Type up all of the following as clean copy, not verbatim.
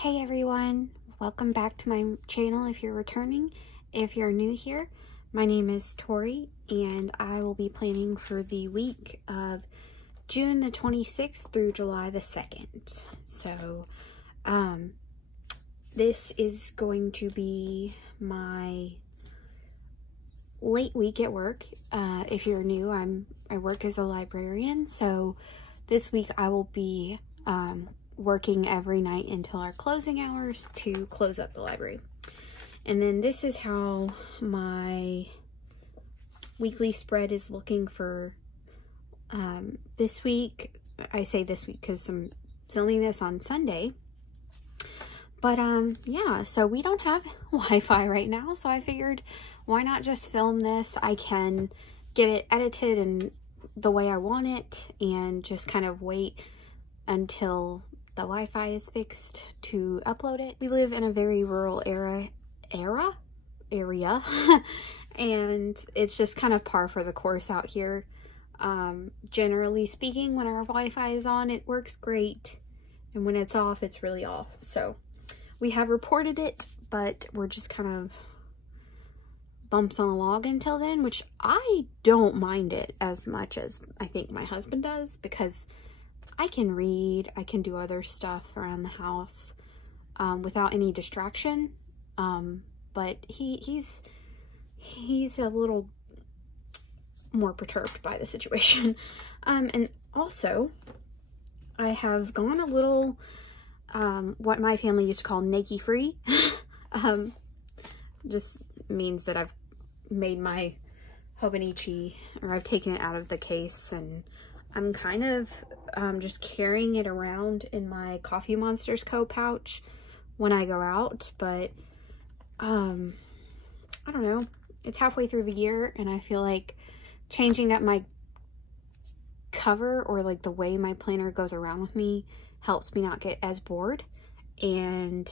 Hey everyone, welcome back to my channel if you're returning. If you're new here, my name is Tori and I will be planning for the week of June the 26th through July the 2nd. So this is going to be my late week at work. If you're new, I work as a librarian, so this week I will be working every night until our closing hours to close up the library. And then this is how my weekly spread is looking for this week. I say this week because I'm filming this on Sunday. But yeah, so we don't have Wi-Fi right now, so I figured why not just film this? I can get it edited and the way I want it and just kind of wait until the Wi-Fi is fixed to upload it. We live in a very rural area and it's just kind of par for the course out here. Generally speaking, when our Wi-Fi is on, it works great, and when it's off, it's really off. So we have reported it, but we're just kind of bumps on a log until then, which I don't mind it as much as I think my husband does, because I can read, I can do other stuff around the house without any distraction. But he's a little more perturbed by the situation. And also, I have gone a little, what my family used to call naked free. Just means that I've made my Hobonichi, or I've taken it out of the case, and I'm kind of just carrying it around in my Coffee Monsters Co. pouch when I go out. But I don't know, it's halfway through the year and I feel like changing up my cover, or like the way my planner goes around with me, helps me not get as bored. And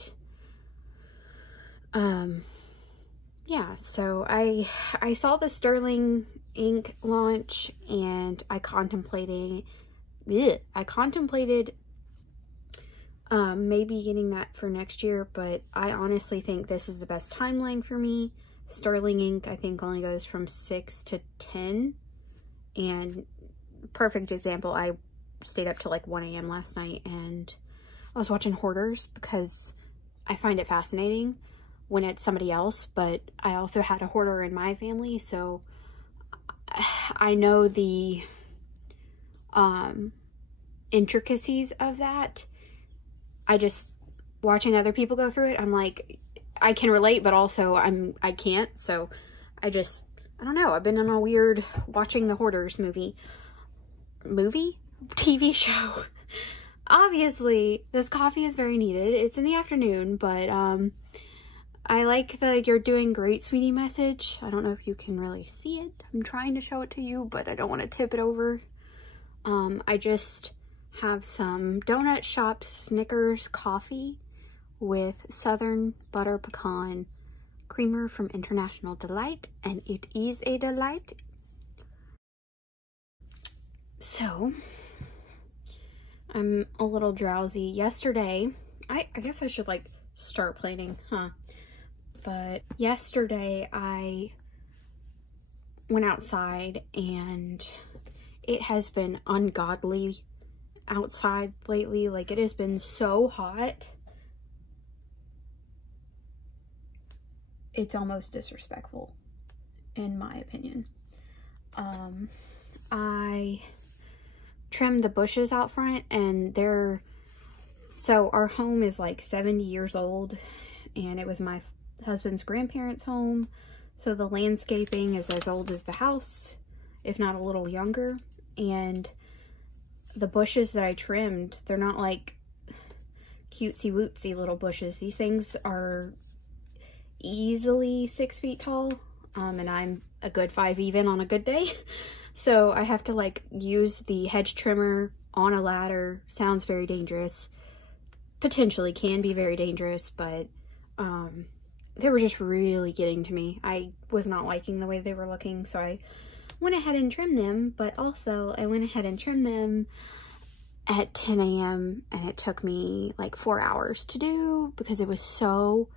yeah, so I saw the Sterling ink launch and I contemplated maybe getting that for next year, but I honestly think this is the best timeline for me. Sterling ink I think only goes from 6 to 10, and perfect example, I stayed up till like 1 a.m. last night and I was watching Hoarders because I find it fascinating when it's somebody else, but I also had a hoarder in my family, so I know the intricacies of that. I just, watching other people go through it, I'm like, I can relate, but also I can't. So I don't know, I've been on a weird watching the Hoarders TV show. Obviously this coffee is very needed. It's in the afternoon, but I like the "you're doing great, sweetie" message. I don't know if you can really see it. I'm trying to show it to you, but I don't want to tip it over. I just have some Donut Shop Snickers coffee with Southern Butter Pecan creamer from International Delight, and it is a delight. So I'm a little drowsy. Yesterday, I guess I should like start planning, huh? But yesterday I went outside and it has been ungodly outside lately. Like, it has been so hot. It's almost disrespectful, in my opinion. I trimmed the bushes out front, and so our home is like 70 years old, and it was my husband's grandparents' home, so the landscaping is as old as the house, if not a little younger. And the bushes that I trimmed, they're not like cutesy wootsy little bushes. These things are easily 6 feet tall, and I'm a good 5 even on a good day. So I have to like use the hedge trimmer on a ladder. Sounds very dangerous, potentially can be very dangerous, but they were just really getting to me. I was not liking the way they were looking, so I went ahead and trimmed them. But also I went ahead and trimmed them at 10 a.m. and it took me like 4 hours to do because it was so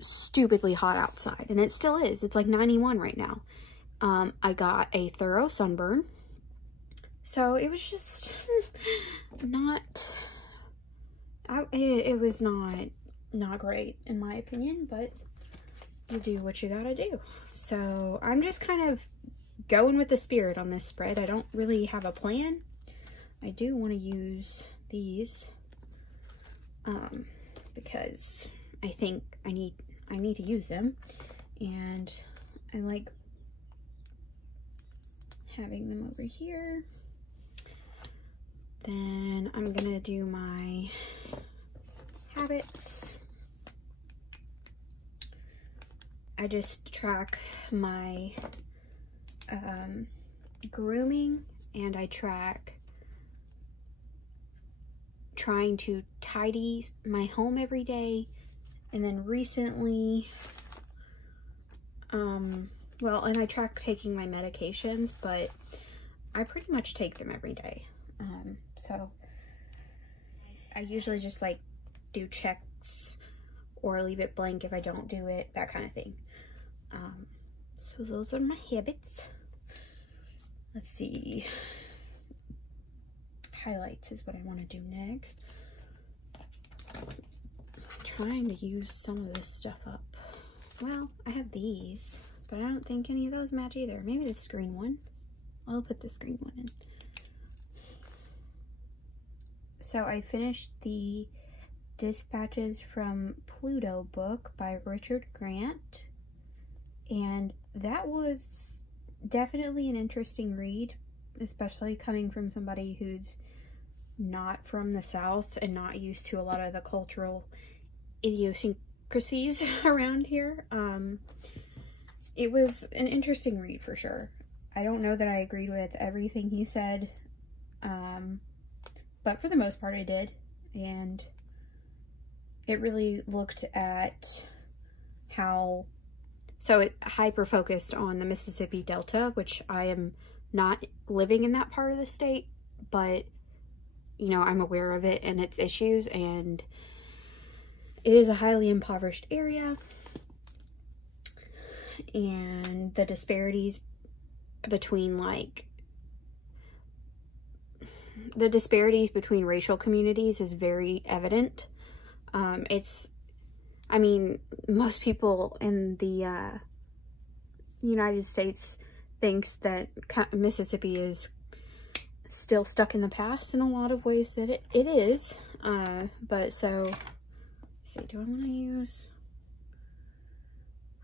stupidly hot outside, and it still is. It's like 91 right now. I got a thorough sunburn, so it was just not, it was not great in my opinion, but you do what you gotta do. So I'm just kind of going with the spirit on this spread. I don't really have a plan. I do want to use these because I think I need to use them, and I like having them over here. Then I'm gonna do my habits. I just track my grooming, and I track trying to tidy my home every day. And then recently, well, and I track taking my medications, but I pretty much take them every day. So I usually just like do checks or leave it blank if I don't do it, that kind of thing. So those are my habits. Let's see. Highlights is what I want to do next. I'm trying to use some of this stuff up. Well, I have these, but I don't think any of those match either. Maybe this green one. I'll put this green one in. So I finished the Dispatches from Pluto book by Richard Grant, and that was definitely an interesting read, especially coming from somebody who's not from the South and not used to a lot of the cultural idiosyncrasies around here. It was an interesting read for sure. I don't know that I agreed with everything he said, but for the most part I did, and it really looked at how, so it hyper focused on the Mississippi Delta, which I am not living in that part of the state, but you know, I'm aware of it and its issues, and it is a highly impoverished area, and the disparities between racial communities is very evident. I mean, most people in the United States thinks that Mississippi is still stuck in the past in a lot of ways that it is. But so, let's see, do I want to use,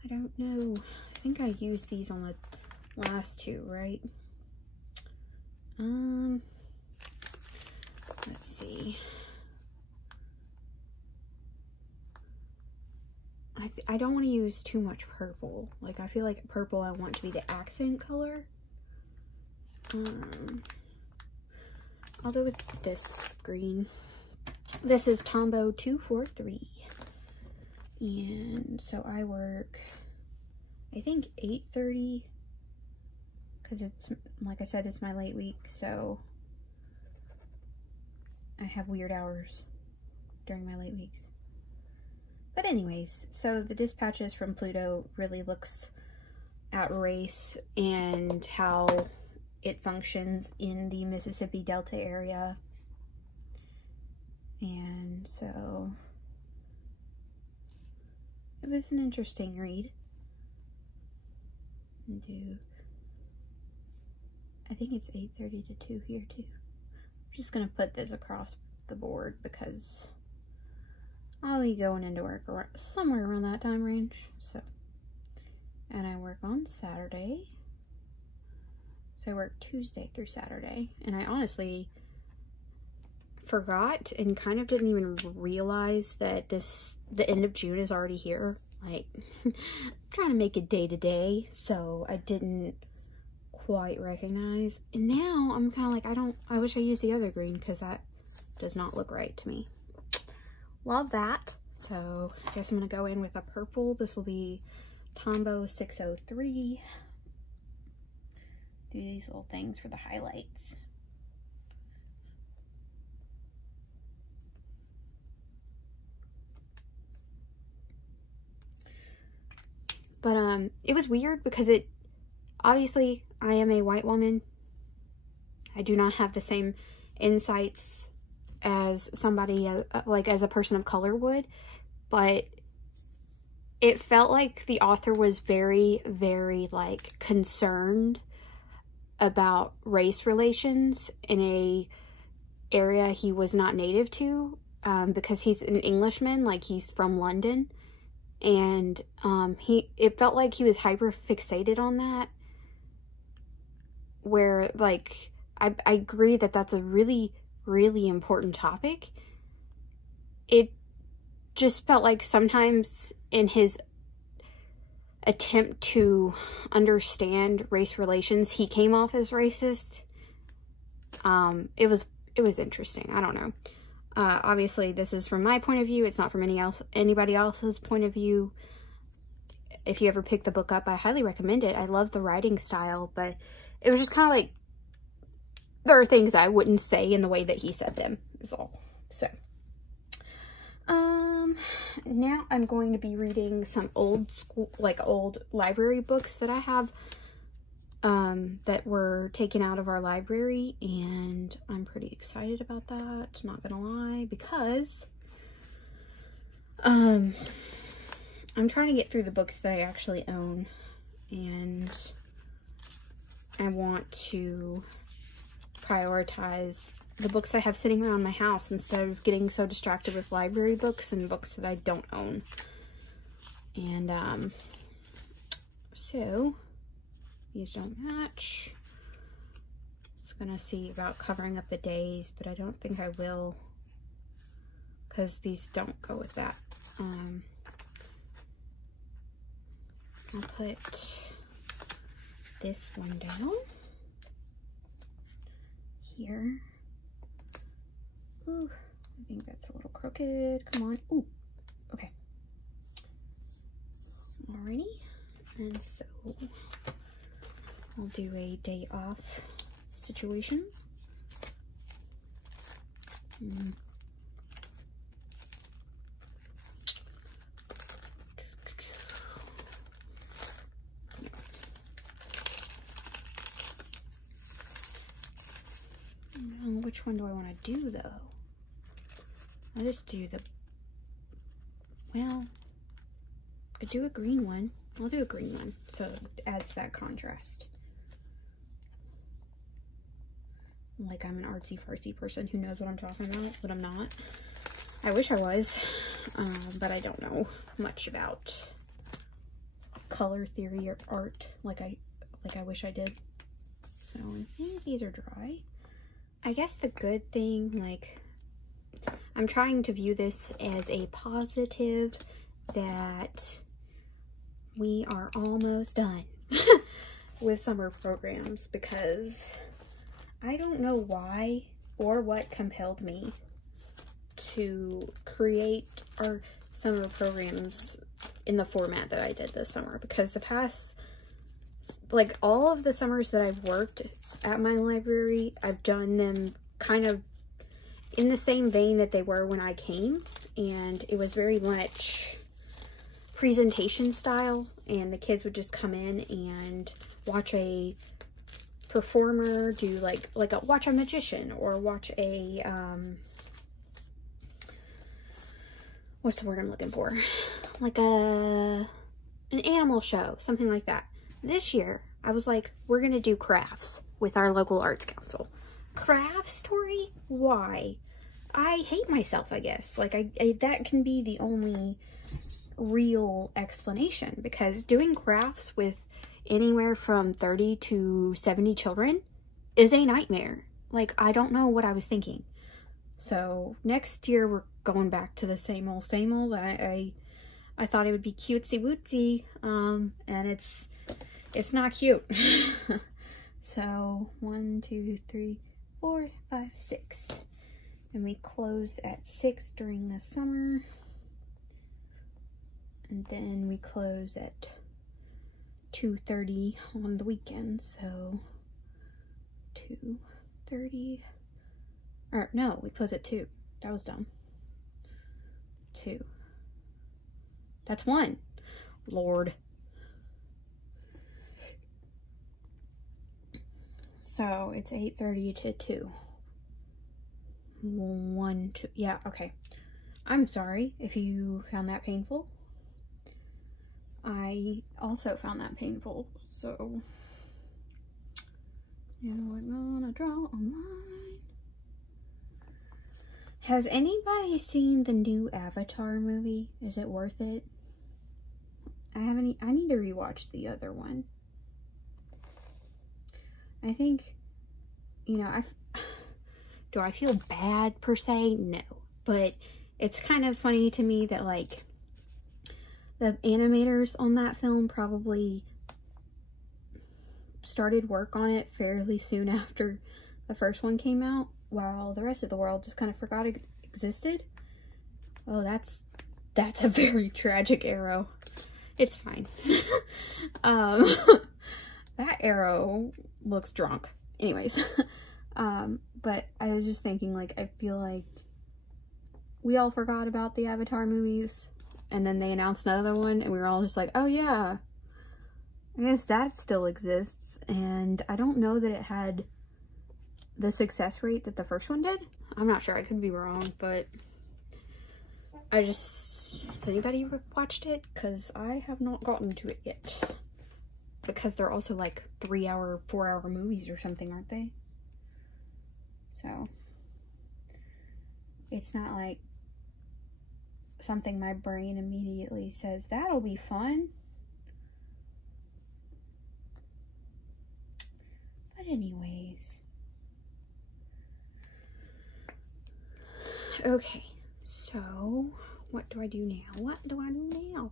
I don't know. I think I used these on the last two, right? Let's see. I don't want to use too much purple. Like, I feel like purple I want to be the accent color. I'll go with this green. This is Tombow 243. And so I work, I think 8:30, because it's, like I said, it's my late week, so I have weird hours during my late weeks. But anyways, so the Dispatches from Pluto really looks at race and how it functions in the Mississippi Delta area. And so it was an interesting read. I think it's 8:30 to 2 here too. I'm just gonna put this across the board because I'll be going into work somewhere around that time range. So, and I work on Saturday. So I work Tuesday through Saturday, and I honestly forgot and kind of didn't even realize that the end of June is already here. Like, I'm trying to make it day to day, so I didn't quite recognize. And now I'm kind of like, I wish I used the other green because that does not look right to me. Love that. So I guess I'm gonna go in with a purple. This will be Tombow 603. Do these little things for the highlights. But it was weird because obviously I am a white woman. I do not have the same insights as somebody, like as a person of color would, but it felt like the author was very, very, like, concerned about race relations in a area he was not native to, because he's an Englishman, like, he's from London, and it felt like he was hyper fixated on that, where, like, I agree that that's a really, really important topic. It just felt like sometimes in his attempt to understand race relations, he came off as racist. It was interesting. I don't know. Obviously, this is from my point of view. It's not from anybody else's point of view. If you ever pick the book up, I highly recommend it. I love the writing style, but it was just kind of like, there are things I wouldn't say in the way that he said them, is all. So, now I'm going to be reading some old library books that I have, that were taken out of our library, and I'm pretty excited about that, not gonna lie, because, I'm trying to get through the books that I actually own, and I want to prioritize the books I have sitting around my house instead of getting so distracted with library books and books that I don't own. And so these don't match. I was gonna see about covering up the days, but I don't think I will, because these don't go with that. I'll put this one down here. Ooh, I think that's a little crooked. Come on. Ooh, okay. Alrighty. And so I'll do a day off situation. Which one do I want to do, though? I'll just do well, I do a green one. I'll do a green one, so it adds that contrast. Like I'm an artsy-fartsy person who knows what I'm talking about, but I'm not. I wish I was, but I don't know much about color theory or art like I wish I did. So I think these are dry. I guess the good thing, like, I'm trying to view this as a positive that we are almost done with summer programs, because I don't know why or what compelled me to create our summer programs in the format that I did this summer, because the past, like, all of the summers that I've worked at my library, I've done them kind of in the same vein that they were when I came, and it was very much presentation style, and the kids would just come in and watch a performer do watch a magician, or watch a what's the word I'm looking for, like an animal show, something like that. This year I was like, we're gonna do crafts with our local arts council. Craft story? Why? I hate myself, I guess. Like, that can be the only real explanation, because doing crafts with anywhere from 30 to 70 children is a nightmare. Like, I don't know what I was thinking. So next year we're going back to the same old, same old. I thought it would be cutesy wootsy, and it's not cute. So 1, 2, 3, 4, 5, 6. And we close at 6 during the summer. And then we close at 2:30 on the weekend. So 2:30. Or no, we close at 2. That was dumb. 2. That's 1. Lord. So it's 8:30 to 2. 1, 2. Yeah, okay. I'm sorry if you found that painful. I also found that painful. So, and we're gonna draw a line. Has anybody seen the new Avatar movie? Is it worth it? I need to rewatch the other one. I think, you know, do I feel bad per se? No. But it's kind of funny to me that, like, the animators on that film probably started work on it fairly soon after the first one came out, while the rest of the world just kind of forgot it existed. Oh, that's a very tragic arrow. It's fine. That arrow looks drunk. Anyways, but I was just thinking, like, I feel like we all forgot about the Avatar movies, and then they announced another one, and we were all just like, oh yeah, I guess that still exists. And I don't know that it had the success rate that the first one did. I'm not sure, I could be wrong, but has anybody watched it? Because I have not gotten to it yet. Because they're also like 3-hour, 4-hour movies or something, aren't they? So it's not like something my brain immediately says, that'll be fun. But anyways. Okay, so what do I do now? What do I do now?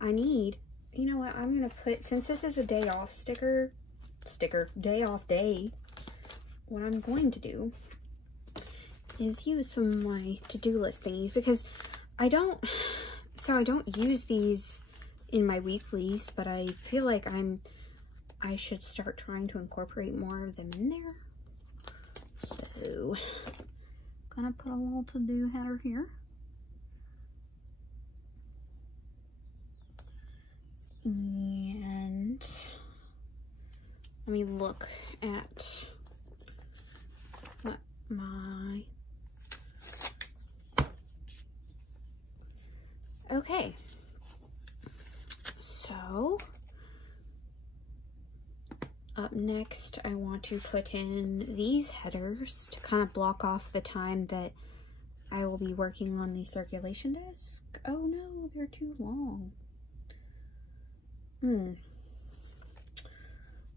I need, you know what, I'm gonna put, since this is a day off day off day, what I'm going to do is use some of my to-do list thingies, because I don't use these in my weeklies, but I feel like I should start trying to incorporate more of them in there. So, gonna put a little to-do header here. And let me look at what my, okay, so up next I want to put in these headers to kind of block off the time that I will be working on the circulation disc. Oh no, they're too long.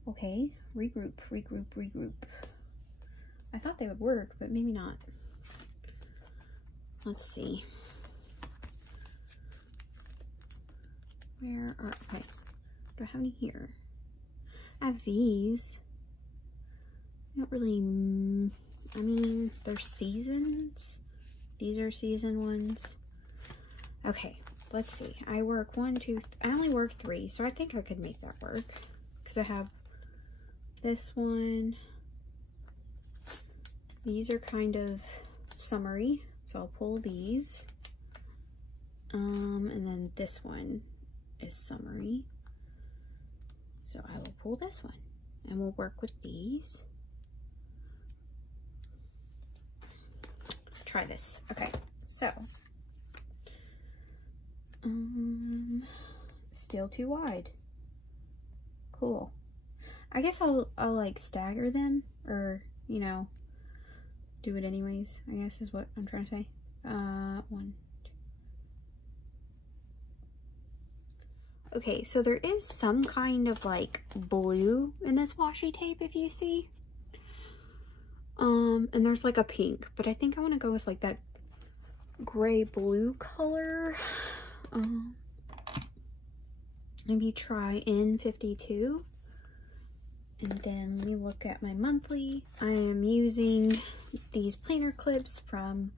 Okay, regroup. I thought they would work, but maybe not. Let's see. Where are, okay, do I have any here? I have these. Not really, I mean, they're seasons. These are season ones. Okay, let's see. I work I only work 3, so I think I could make that work. Because I have this one. These are kind of summery, so I'll pull these. And then this one is summery. So I will pull this one. And we'll work with these. Try this. Okay, so still too wide. Cool. I guess I'll like stagger them, or you know, do it anyways, I guess is what I'm trying to say. 1, 2. Okay, so there is some kind of like blue in this washi tape, if you see. And there's like a pink, but I think I want to go with like that gray blue color. Maybe try N52. And then let me look at my monthly. I am using these planner clips from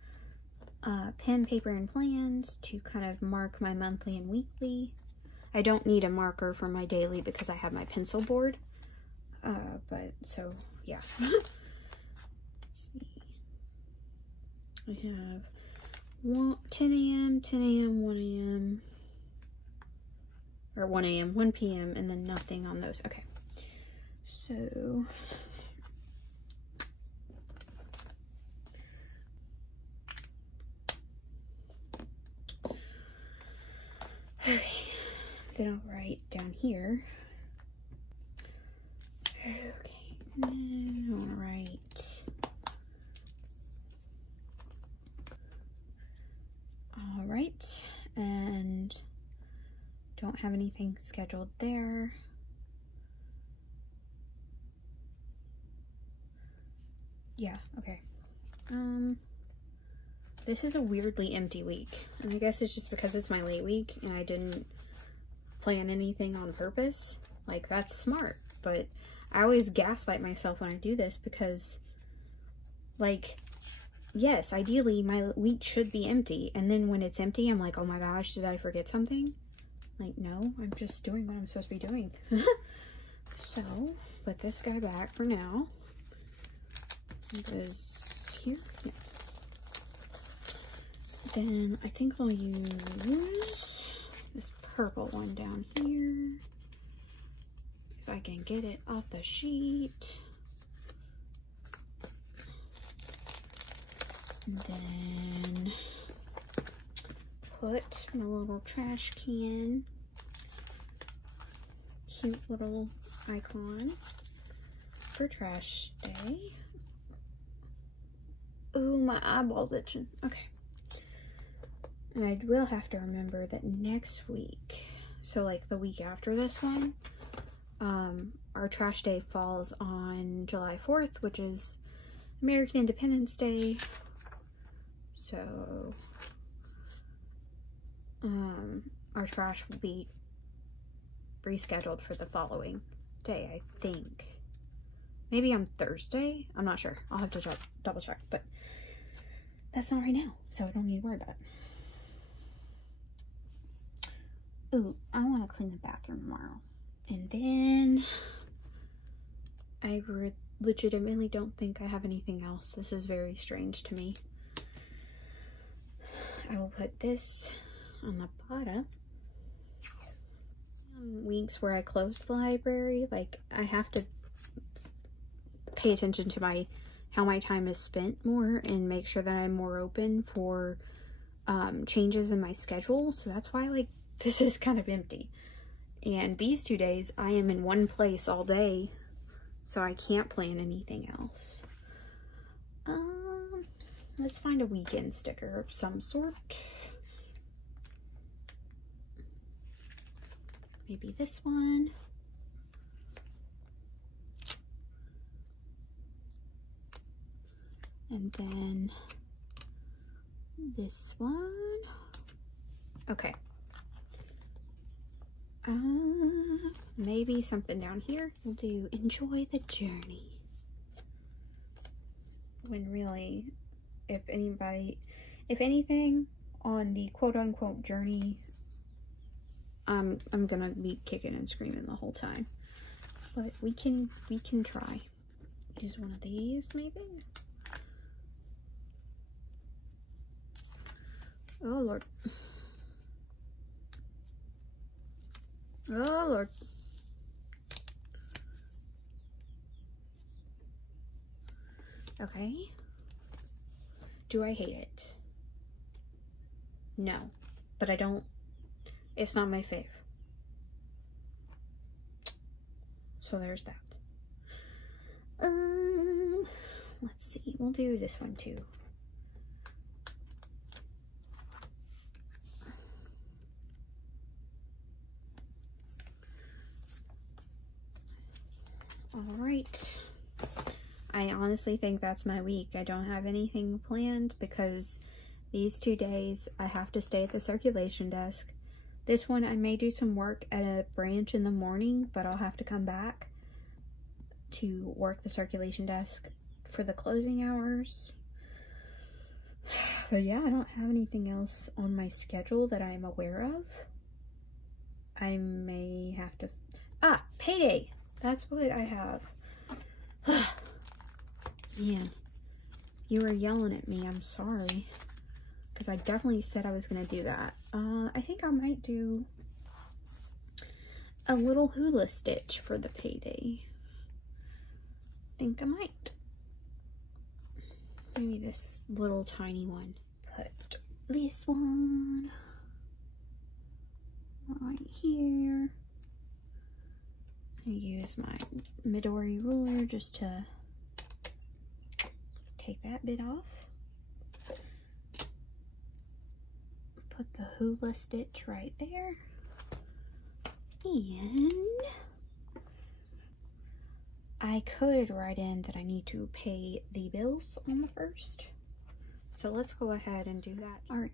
Pen, Paper, and Plans to kind of mark my monthly and weekly. I don't need a marker for my daily because I have my pencil board. But so yeah. Let's see. I have 10 a.m., 10 a.m., 1 a.m. Or 1 a.m., 1 p.m., and then nothing on those. Okay. So Okay, then I'll write down here. Okay, then I'll write. All right, and don't have anything scheduled there. Yeah, okay. This is a weirdly empty week, and I guess it's just because it's my late week and I didn't plan anything on purpose. Like, that's smart, but I always gaslight myself when I do this because, like, yes, ideally my week should be empty, and then when it's empty, I'm like, oh my gosh, did I forget something? Like, no, I'm just doing what I'm supposed to be doing. So, put this guy back for now. It is here. Yeah. Then I think I'll use this purple one down here. If I can get it off the sheet. And then put my little trash can. Cute little icon for trash day. Ooh, my eyeball's itching. Okay. And I will have to remember that next week, so like the week after this one, our trash day falls on July 4th, which is American Independence Day. So, our trash will be rescheduled for the following day, I think. Maybe on Thursday? I'm not sure. I'll have to double check, but that's not right now, so I don't need to worry about it. Ooh, I want to clean the bathroom tomorrow. And then I legitimately don't think I have anything else. This is very strange to me. I will put this on the bottom. Weeks where I closed the library, like, I have to pay attention to how my time is spent more and make sure that I'm more open for changes in my schedule. So that's why, like, this is kind of empty. And these 2 days I am in one place all day, so I can't plan anything else. Let's find a weekend sticker of some sort. Maybe this one. And then this one. Okay. Maybe something down here. We'll do enjoy the journey. When really, if anything on the quote-unquote journey, I'm gonna be kicking and screaming the whole time. But we can try. Use one of these, maybe. Oh Lord. Oh Lord. Okay. Do I hate it? No. But I don't. It's not my fave. So there's that. Let's see. We'll do this one too. Alright. I honestly think that's my week. I don't have anything planned because these 2 days I have to stay at the circulation desk. This one I may do some work at a branch in the morning, but I'll have to come back to work the circulation desk for the closing hours. But yeah, I don't have anything else on my schedule that I'm aware of. I may have to... payday! That's what I have. Man, you were yelling at me. I'm sorry. Because I definitely said I was going to do that. I think I might do a little hula stitch for the payday. I think I might. Maybe this little tiny one. Put this one here. I use my Midori ruler just to take that bit off. Put the hula stitch right there. And I could write in that I need to pay the bills on the 1st. So let's go ahead and do that. All right,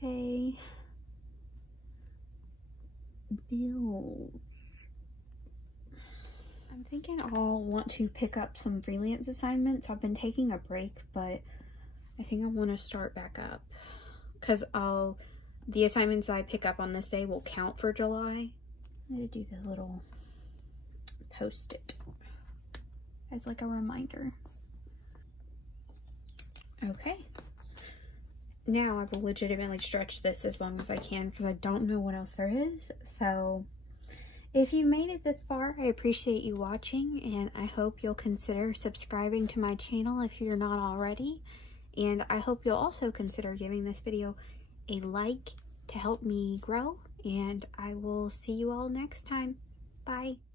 pay bills. I'm thinking I'll want to pick up some freelance assignments. I've been taking a break, but I think I want to start back up because the assignments I pick up on this day will count for July. I'm going to do the little post-it as like a reminder. Okay. Now I will legitimately stretch this as long as I can because I don't know what else there is. So if you made it this far, I appreciate you watching, and I hope you'll consider subscribing to my channel if you're not already. And I hope you'll also consider giving this video a like to help me grow, and I will see you all next time. Bye.